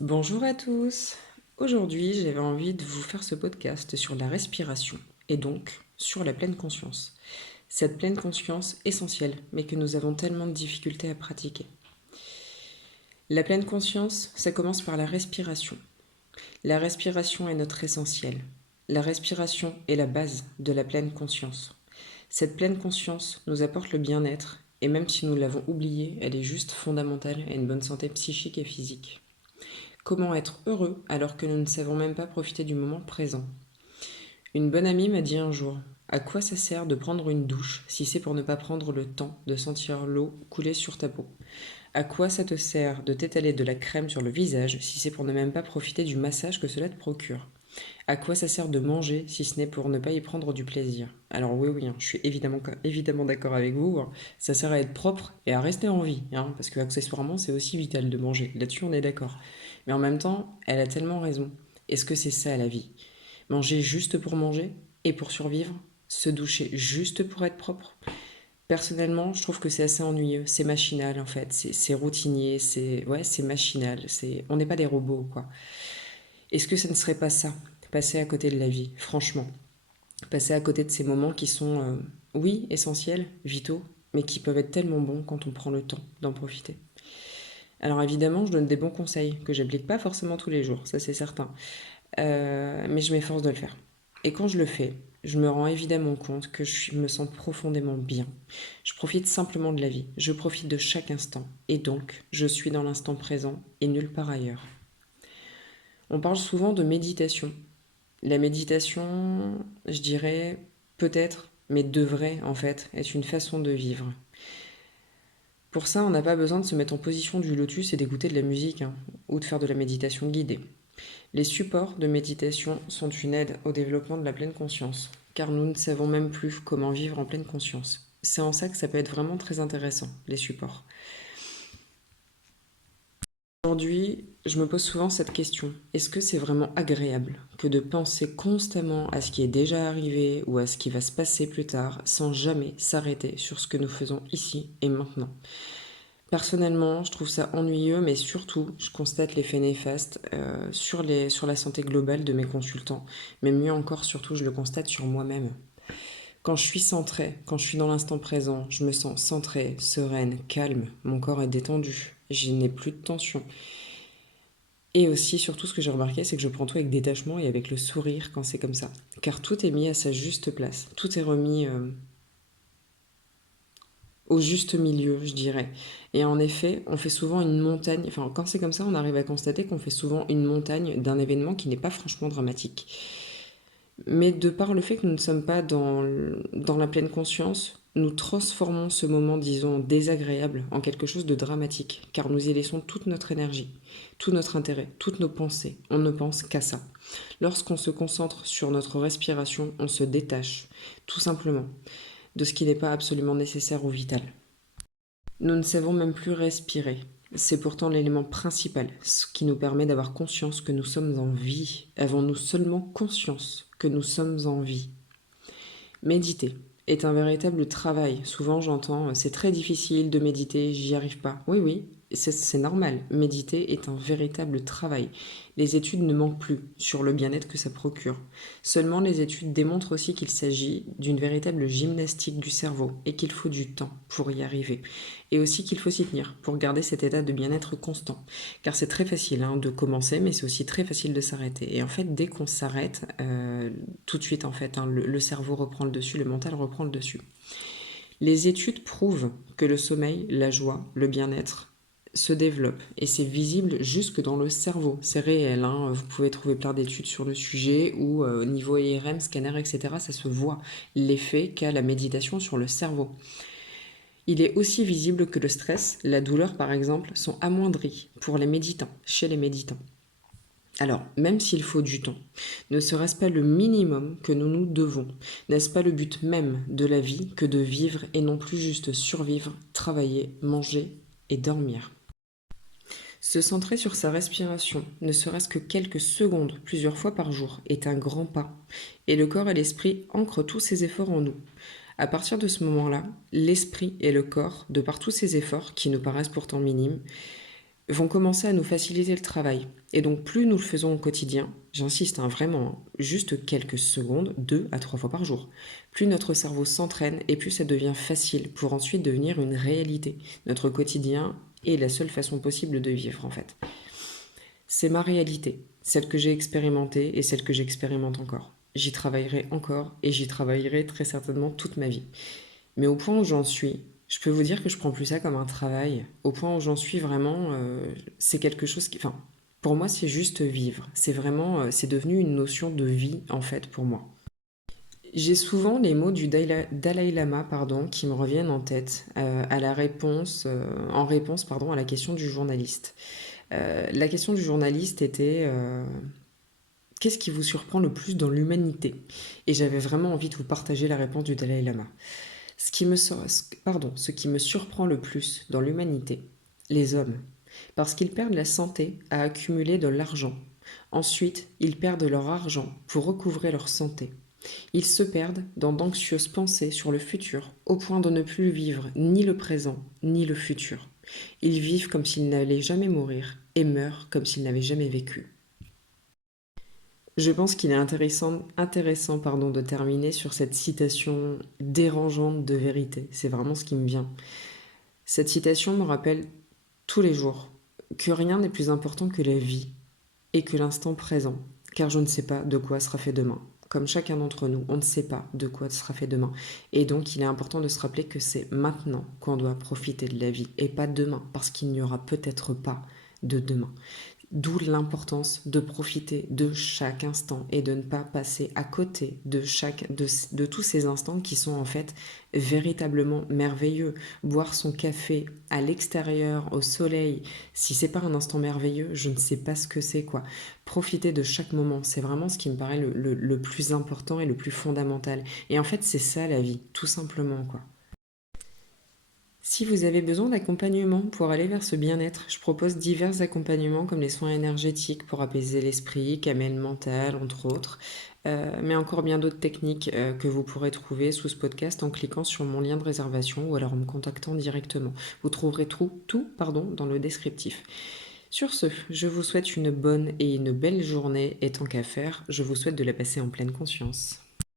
Bonjour à tous. Aujourd'hui, j'avais envie de vous faire ce podcast sur la respiration et donc sur la pleine conscience. Cette pleine conscience essentielle, mais que nous avons tellement de difficultés à pratiquer. La pleine conscience, ça commence par la respiration. La respiration est notre essentiel. La respiration est la base de la pleine conscience. Cette pleine conscience nous apporte le bien-être et même si nous l'avons oubliée, elle est juste fondamentale à une bonne santé psychique et physique. Comment être heureux alors que nous ne savons même pas profiter du moment présent? Une bonne amie m'a dit un jour: à quoi ça sert de prendre une douche si c'est pour ne pas prendre le temps de sentir l'eau couler sur ta peau? À quoi ça te sert de t'étaler de la crème sur le visage si c'est pour ne même pas profiter du massage que cela te procure? À quoi ça sert de manger si ce n'est pour ne pas y prendre du plaisir? Alors oui, oui, hein, je suis évidemment d'accord avec vous, hein. Ça sert à être propre et à rester en vie, hein, parce que accessoirement c'est aussi vital de manger. Là-dessus on est d'accord. Mais en même temps, elle a tellement raison. Est-ce que c'est ça la vie? Manger juste pour manger et pour survivre? Se doucher juste pour être propre? Personnellement, je trouve que c'est assez ennuyeux. C'est machinal en fait. C'est routinier. C'est machinal. On n'est pas des robots quoi. Est-ce que ça ne serait pas ça? Passer à côté de la vie, franchement. Passer à côté de ces moments qui sont, oui, essentiels, vitaux, mais qui peuvent être tellement bons quand on prend le temps d'en profiter. Alors évidemment, je donne des bons conseils que j'applique pas forcément tous les jours, ça c'est certain. Mais je m'efforce de le faire. Et quand je le fais, je me rends évidemment compte que me sens profondément bien. Je profite simplement de la vie, je profite de chaque instant, et donc je suis dans l'instant présent et nulle part ailleurs. On parle souvent de méditation. La méditation, je dirais peut-être, mais devrait en fait être une façon de vivre. Pour ça, on n'a pas besoin de se mettre en position du lotus et d'écouter de la musique, hein, ou de faire de la méditation guidée. Les supports de méditation sont une aide au développement de la pleine conscience, car nous ne savons même plus comment vivre en pleine conscience. C'est en ça que ça peut être vraiment très intéressant, les supports. Aujourd'hui, je me pose souvent cette question. Est-ce que c'est vraiment agréable que de penser constamment à ce qui est déjà arrivé ou à ce qui va se passer plus tard sans jamais s'arrêter sur ce que nous faisons ici et maintenant? Personnellement, je trouve ça ennuyeux, mais surtout, je constate l'effet néfaste sur la santé globale de mes consultants. Mais mieux encore, surtout, je le constate sur moi-même. Quand je suis centrée, quand je suis dans l'instant présent, je me sens centrée, sereine, calme, mon corps est détendu, je n'ai plus de tension. Et aussi, surtout, ce que j'ai remarqué, c'est que je prends tout avec détachement et avec le sourire quand c'est comme ça. Car tout est mis à sa juste place, tout est remis au juste milieu, je dirais. Et en effet, on fait souvent une montagne, enfin quand c'est comme ça, on arrive à constater qu'on fait souvent une montagne d'un événement qui n'est pas franchement dramatique. Mais de par le fait que nous ne sommes pas dans la pleine conscience, nous transformons ce moment, disons, désagréable en quelque chose de dramatique, car nous y laissons toute notre énergie, tout notre intérêt, toutes nos pensées. On ne pense qu'à ça. Lorsqu'on se concentre sur notre respiration, on se détache, tout simplement, de ce qui n'est pas absolument nécessaire ou vital. Nous ne savons même plus respirer. C'est pourtant l'élément principal, ce qui nous permet d'avoir conscience que nous sommes en vie. Avons-nous seulement conscience que nous sommes en vie? Méditer est un véritable travail. Souvent j'entends c'est très difficile de méditer, j'y arrive pas. Oui, oui, c'est normal. Méditer est un véritable travail. Les études ne manquent plus sur le bien-être que ça procure. Seulement les études démontrent aussi qu'il s'agit d'une véritable gymnastique du cerveau et qu'il faut du temps pour y arriver. Et aussi qu'il faut s'y tenir pour garder cet état de bien-être constant. Car c'est très facile hein, de commencer, mais c'est aussi très facile de s'arrêter. Et en fait, dès qu'on s'arrête, tout de suite, en fait, hein, le cerveau reprend le dessus, le mental reprend le dessus. Les études prouvent que le sommeil, la joie, le bien-être se développent et c'est visible jusque dans le cerveau. C'est réel, hein. Vous pouvez trouver plein d'études sur le sujet ou au niveau IRM, scanner, etc. Ça se voit l'effet qu'a la méditation sur le cerveau. Il est aussi visible que le stress, la douleur par exemple, sont amoindris pour les méditants, chez les méditants. Alors, même s'il faut du temps, ne serait-ce pas le minimum que nous nous devons? N'est-ce pas le but même de la vie que de vivre et non plus juste survivre, travailler, manger et dormir? Se centrer sur sa respiration, ne serait-ce que quelques secondes, plusieurs fois par jour, est un grand pas. Et le corps et l'esprit ancrent tous ces efforts en nous. À partir de ce moment-là, l'esprit et le corps, de par tous ces efforts, qui nous paraissent pourtant minimes, vont commencer à nous faciliter le travail. Et donc plus nous le faisons au quotidien, j'insiste vraiment, juste quelques secondes, 2 à 3 fois par jour, plus notre cerveau s'entraîne et plus ça devient facile pour ensuite devenir une réalité. Notre quotidien est la seule façon possible de vivre en fait. C'est ma réalité, celle que j'ai expérimentée et celle que j'expérimente encore. J'y travaillerai encore et j'y travaillerai très certainement toute ma vie. Mais au point où j'en suis, je peux vous dire que je prends plus ça comme un travail. Au point où j'en suis vraiment, c'est quelque chose qui... Enfin, pour moi, c'est juste vivre. C'est vraiment... c'est devenu une notion de vie, en fait, pour moi. J'ai souvent les mots du Dalai Lama, pardon, qui me reviennent en tête en réponse, pardon, à la question du journaliste. La question du journaliste était qu'est-ce qui vous surprend le plus dans l'humanité? Et j'avais vraiment envie de vous partager la réponse du Dalai Lama. Ce qui me surprend le plus dans l'humanité, les hommes, parce qu'ils perdent la santé à accumuler de l'argent. Ensuite, ils perdent leur argent pour recouvrer leur santé. Ils se perdent dans d'anxieuses pensées sur le futur, au point de ne plus vivre ni le présent ni le futur. Ils vivent comme s'ils n'allaient jamais mourir et meurent comme s'ils n'avaient jamais vécu. Je pense qu'il est intéressant pardon, de terminer sur cette citation dérangeante de vérité. C'est vraiment ce qui me vient. Cette citation me rappelle tous les jours que rien n'est plus important que la vie et que l'instant présent, car je ne sais pas de quoi sera fait demain. Comme chacun d'entre nous, on ne sait pas de quoi sera fait demain. Et donc, il est important de se rappeler que c'est maintenant qu'on doit profiter de la vie et pas demain, parce qu'il n'y aura peut-être pas de demain. D'où l'importance de profiter de chaque instant et de ne pas passer à côté de tous ces instants qui sont en fait véritablement merveilleux. Boire son café à l'extérieur, au soleil, si c'est pas un instant merveilleux, je ne sais pas ce que c'est quoi. Profiter de chaque moment, c'est vraiment ce qui me paraît le plus important et le plus fondamental. Et en fait, c'est ça la vie, tout simplement quoi. Si vous avez besoin d'accompagnement pour aller vers ce bien-être, je propose divers accompagnements comme les soins énergétiques pour apaiser l'esprit, calmer le mental, entre autres, mais encore bien d'autres techniques que vous pourrez trouver sous ce podcast en cliquant sur mon lien de réservation ou alors en me contactant directement. Vous trouverez tout dans le descriptif. Sur ce, je vous souhaite une bonne et une belle journée et tant qu'à faire, je vous souhaite de la passer en pleine conscience.